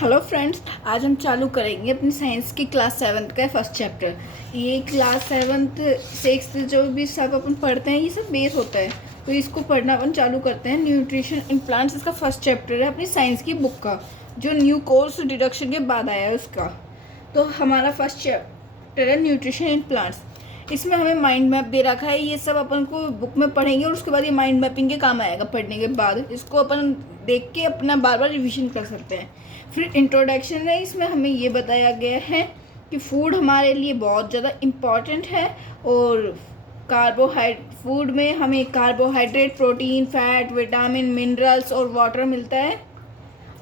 Hello friends, आज हम चालू करेंगे अपनी साइंस की क्लास 7th का फर्स्ट चैप्टर। ये क्लास 7th 6th जो भी सब अपन पढ़ते हैं ये सब बेस होता है, तो इसको पढ़ना अपन चालू करते हैं। न्यूट्रिशन इन प्लांट्स इसका फर्स्ट चैप्टर है अपनी साइंस की बुक का, जो न्यू कोर्स डिडक्शन के बाद आया है उसका। तो हमारा फर्स्ट चैप्टर है न्यूट्रिशन इन प्लांट्स। इसमें हमें माइंड मैप दे रखा है, ये सब अपन को बुक में पढ़ेंगे और उसके बाद ये माइंड मैपिंग के काम आएगा। पढ़ने के बाद इसको अपन देख के अपना बार बार रिविजन कर सकते हैं। फिर इंट्रोडक्शन है, इसमें हमें ये बताया गया है कि फूड हमारे लिए बहुत ज़्यादा इम्पॉर्टेंट है और फूड में हमें carbohydrate, protein, fat, vitamin, minerals और वाटर मिलता है,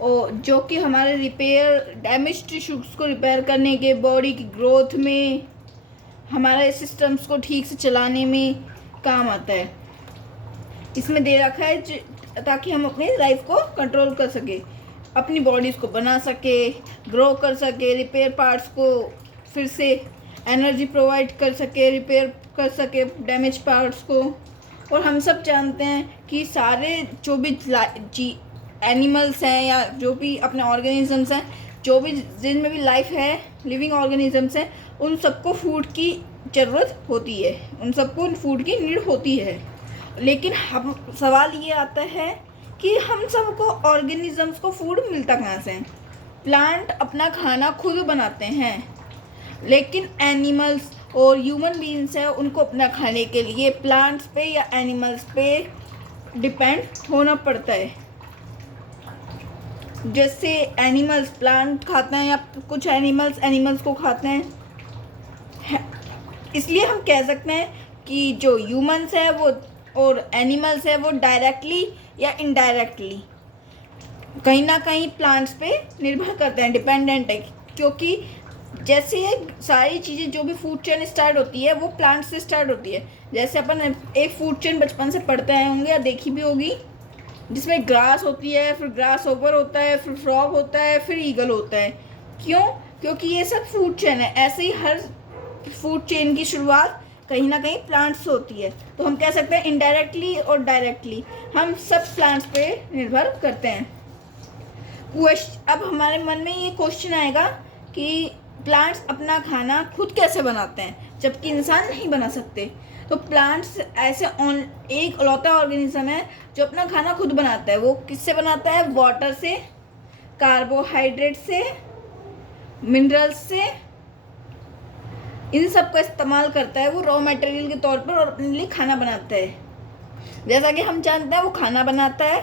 और जो कि हमारे डैमेज टिश्यूज़ को रिपेयर करने के, बॉडी की ग्रोथ में, हमारे सिस्टम्स को ठीक से चलाने में काम आता है। इसमें दे रखा है ताकि हम अपनी लाइफ को कंट्रोल कर सके, अपनी बॉडीज़ को बना सके, ग्रो कर सके, रिपेयर पार्ट्स को फिर से एनर्जी प्रोवाइड कर सके, रिपेयर कर सके डैमेज पार्ट्स को। और हम सब जानते हैं कि सारे जो भी एनिमल्स हैं या जो भी अपने ऑर्गेनिजम्स हैं, जो भी जिनमें भी लाइफ है, लिविंग ऑर्गेनिजम्स हैं, उन सबको फूड की ज़रूरत होती है, उन सबको फूड की नीड होती है। लेकिन हम सवाल ये आता है कि हम सबको ऑर्गेनिजम्स को फूड मिलता कहाँ से? प्लांट अपना खाना खुद बनाते हैं, लेकिन एनिमल्स और ह्यूमन बीइंग्स हैं, उनको अपना खाने के लिए प्लांट्स पे या एनिमल्स पे डिपेंड होना पड़ता है। जैसे एनिमल्स प्लांट खाते हैं या कुछ एनिमल्स को खाते हैं। इसलिए हम कह सकते हैं कि जो ह्यूमंस है वो और एनिमल्स है वो डायरेक्टली या इनडायरेक्टली कहीं ना कहीं प्लांट्स पे निर्भर करते हैं, डिपेंडेंट है। क्योंकि जैसे सारी चीज़ें जो भी फूड चेन स्टार्ट होती है वो प्लांट से स्टार्ट होती है। जैसे अपन एक फूड चेन बचपन से पढ़ते आए होंगे या देखी भी होगी, जिसमें ग्रास होती है, फिर ग्रास ओवर होता है, फिर फ्रॉग होता है, फिर ईगल होता है। क्यों? क्योंकि ये सब फूड चेन है। ऐसे ही हर फूड चेन की शुरुआत कहीं ना कहीं प्लांट्स से होती है। तो हम कह सकते हैं इनडायरेक्टली और डायरेक्टली हम सब प्लांट्स पे निर्भर करते हैं। अब हमारे मन में ये क्वेश्चन आएगा कि प्लांट्स अपना खाना खुद कैसे बनाते हैं जबकि इंसान नहीं बना सकते? तो प्लांट्स ऐसे एक लौता ऑर्गेनिज्म है जो अपना खाना खुद बनाता है। वो किससे बनाता है? वाटर से, कार्बोहाइड्रेट से, मिनरल्स से, इन सब का इस्तेमाल करता है वो रॉ मटेरियल के तौर पर और अपने लिए खाना बनाता है। जैसा कि हम जानते हैं वो खाना बनाता है,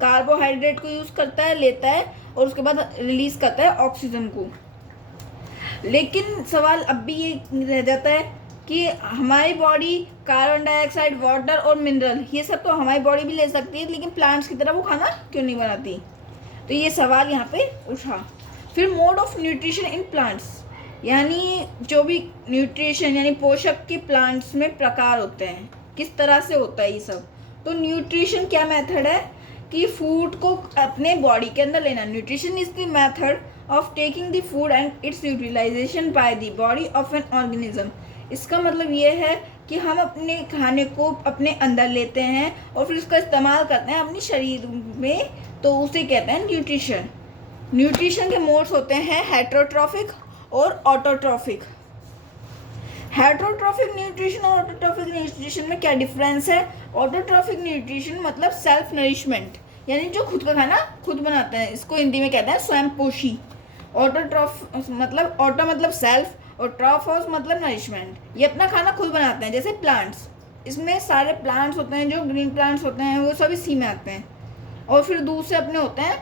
कार्बोहाइड्रेट को यूज़ करता है, लेता है और उसके बाद रिलीज़ करता है ऑक्सीजन को। लेकिन सवाल अब भी ये रह जाता है कि हमारी बॉडी कार्बन डाइऑक्साइड, वाटर और मिनरल ये सब तो हमारी बॉडी भी ले सकती है, लेकिन प्लांट्स की तरह वो खाना क्यों नहीं बनाती? तो ये सवाल यहाँ पे उठा। फिर mode of nutrition in plants, यानी जो भी न्यूट्रिशन यानी पोषक के प्लांट्स में प्रकार होते हैं, किस तरह से होता है ये सब। तो न्यूट्रिशन क्या मेथड है कि फूड को अपने बॉडी के अंदर लेना। Nutrition is the method of taking the food and its utilization by the body of an organism. इसका मतलब ये है कि हम अपने खाने को अपने अंदर लेते हैं और फिर उसका इस्तेमाल करते हैं अपने शरीर में, तो उसे कहते हैं न्यूट्रिशन। न्यूट्रिशन के मोड्स होते हैं हेटरोट्रॉफिक और ऑटोट्रॉफिक। हेटरोट्रॉफिक न्यूट्रिशन और ऑटोट्रॉफिक न्यूट्रिशन में क्या डिफरेंस है? ऑटोट्रॉफिक न्यूट्रिशन मतलब सेल्फ नरिशमेंट, यानी जो खुद का खाना खुद बनाते हैं, इसको हिंदी में कहते हैं स्वयं पोषी। ऑटो मतलब सेल्फ और ट्रॉफोस मतलब नरिशमेंट। ये अपना खाना खुद बनाते हैं। जैसे प्लांट्स, इसमें सारे प्लांट्स होते हैं, जो ग्रीन प्लांट्स होते हैं वो सब इसी में आते हैं। और फिर दूसरे अपने होते हैं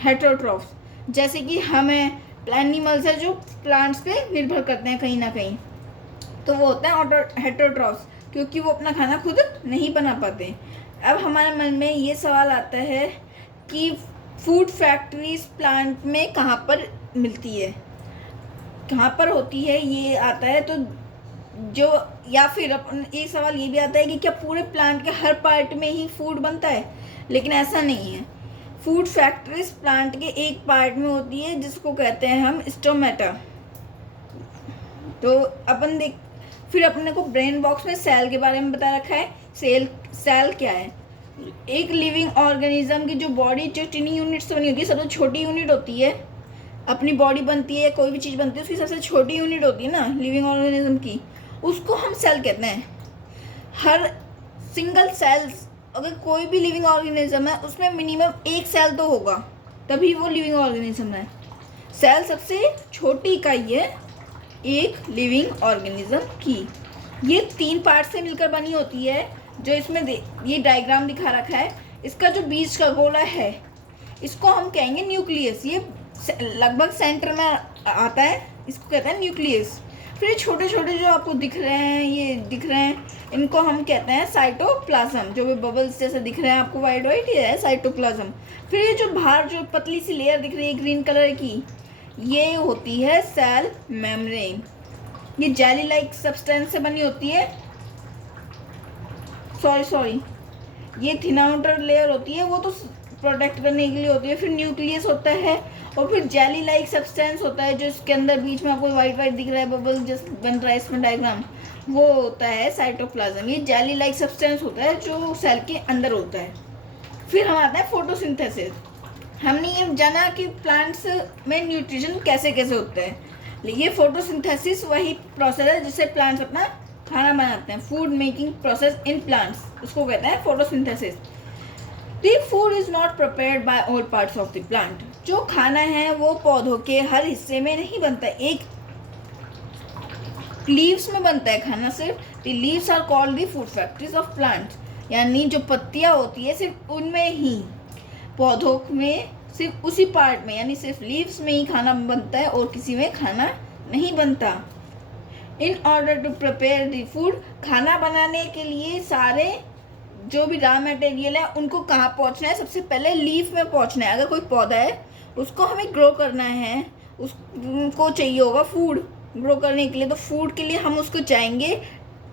हेटरोट्रॉफ्स, जैसे कि हमें एनिमल्स है जो प्लांट्स पे निर्भर करते हैं कहीं ना कहीं, तो वो होते हैं हेटरोट्रॉफ्स, क्योंकि वो अपना खाना खुद नहीं बना पाते। अब हमारे मन में ये सवाल आता है कि फूड फैक्ट्रीज प्लांट में कहाँ पर मिलती है, कहाँ पर होती है, ये आता है। तो जो या फिर एक सवाल ये भी आता है कि क्या पूरे प्लांट के हर पार्ट में ही फूड बनता है? लेकिन ऐसा नहीं है। फूड फैक्ट्रीज प्लांट के एक पार्ट में होती है जिसको कहते हैं हम स्टोमेटा। तो फिर अपने को ब्रेन बॉक्स में सेल के बारे में बता रखा है। सेल क्या है? एक लिविंग ऑर्गेनिज्म की जो बॉडी जो टिनी यूनिट से बनी होती है, सबसे छोटी यूनिट होती है, अपनी बॉडी बनती है, कोई भी चीज़ बनती है, उसकी सबसे छोटी यूनिट होती है ना लिविंग ऑर्गेनिज्म की, उसको हम सेल कहते हैं। हर सिंगल सेल्स, अगर कोई भी लिविंग ऑर्गेनिज्म है उसमें मिनिमम एक सेल तो होगा, तभी वो लिविंग ऑर्गेनिज्म है। सेल सबसे छोटी इकाई है एक लिविंग ऑर्गेनिज्म की। ये 3 पार्ट से मिलकर बनी होती है, जो इसमें ये डायग्राम दिखा रखा है। इसका जो बीच का गोला है इसको हम कहेंगे न्यूक्लियस। ये लगभग सेंटर में आता है, इसको कहते हैं न्यूक्लियस। फिर ये छोटे छोटे जो आपको दिख रहे हैं, ये दिख रहे हैं, इनको हम कहते हैं साइटोप्लाज्म। जो भी बबल्स जैसे दिख रहे हैं आपको वाइट वाइट, ये है साइटोप्लाज्म। फिर ये जो बाहर जो पतली सी लेयर दिख रही है ग्रीन कलर की, ये होती है सेल मेम्ब्रेन। ये जेली लाइक सब्सटेंस से बनी होती है, सॉरी ये थिन आउटर लेयर होती है, वो तो प्रोटेक्ट करने के लिए होती है। फिर न्यूक्लियस होता है, और फिर जेली लाइक सब्सटेंस होता है जो इसके अंदर बीच में आपको वाइट वाइट दिख रहा है, बबल जैसे बन रहा है इसमें डायग्राम, वो होता है साइटोप्लाज्म। ये जेली लाइक सब्सटेंस होता है जो सेल के अंदर होता है। फिर हम आता है फोटोसिंथेसिस। हमने ये जाना कि प्लांट्स में न्यूट्रिशन कैसे कैसे होते हैं। ये फोटोसिंथेसिस वही प्रोसेस है जिससे प्लांट्स अपना खाना बनाते हैं। Food making process in plants, उसको कहते हैं photosynthesis. The food is not prepared by all parts of the plant. जो खाना है वो पौधों के हर हिस्से में नहीं बनता। एक लीव्स में बनता है खाना सिर्फ। The leaves are called the food factories of plants. यानी जो पत्तियां होती है सिर्फ उनमें ही, पौधों में सिर्फ उसी पार्ट में, यानी सिर्फ लीव्स में ही खाना बनता है और किसी में खाना नहीं बनता। In order to prepare the food, खाना बनाने के लिए सारे जो भी रॉ मटेरियल है उनको कहाँ पहुँचना है, सबसे पहले लीफ में पहुँचना है। अगर कोई पौधा है उसको हमें ग्रो करना है, उसको चाहिए होगा फूड ग्रो करने के लिए, तो फूड के लिए हम उसको चाहेंगे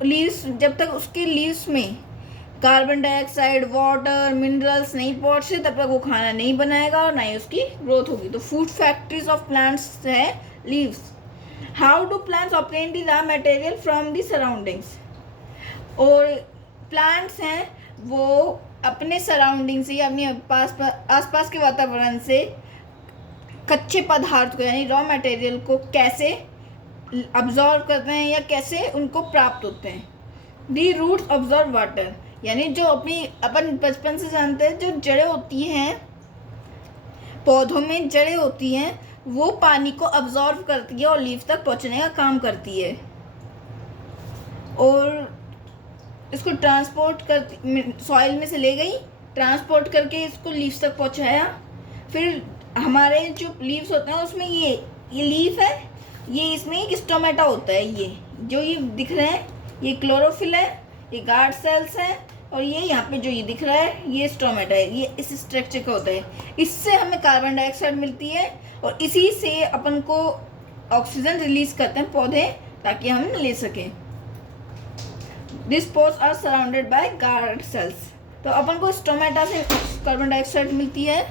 लीव्स। जब तक उसके लीव्स में कार्बन डाइऑक्साइड, वाटर, मिनरल्स नहीं पहुँचते तब तक वो खाना नहीं बनाएगा और ना ही उसकी ग्रोथ होगी। तो फूड फैक्ट्रीज ऑफ प्लांट्स है leaves. How do plants obtain the raw material from the surroundings. और प्लांट्स हैं वो अपने सराउंडिंग से, अपने आसपास के वातावरण से कच्चे पदार्थ को यानी रॉ मटेरियल को कैसे अब्जॉर्व करते हैं या कैसे उनको प्राप्त होते हैं। दी रूट्स ऑब्जॉर्व वाटर, यानी जो अपन बचपन से जानते हैं जो जड़ें होती हैं पौधों में, जड़ें होती हैं वो पानी को अब्जॉर्व करती है और लीफ तक पहुंचने का काम करती है, और इसको ट्रांसपोर्ट करती, सॉइल में से ले गई, ट्रांसपोर्ट करके इसको लीव्स तक पहुंचाया। फिर हमारे जो लीव्स होते हैं उसमें ये लीफ है, ये इसमें एक स्टोमेटा होता है। ये जो ये दिख रहे हैं ये क्लोरोफिल है, ये गार्ड सेल्स हैं, और ये यहाँ पे जो ये दिख रहा है ये स्टोमेटा है। ये इस स्ट्रक्चर का होता है। इससे हमें कार्बन डाइऑक्साइड मिलती है और इसी से अपन को ऑक्सीजन रिलीज करते हैं पौधे ताकि हम ले सकें। This pores are surrounded by guard cells. तो अपन को स्टोमेटा से कार्बन डाइऑक्साइड मिलती है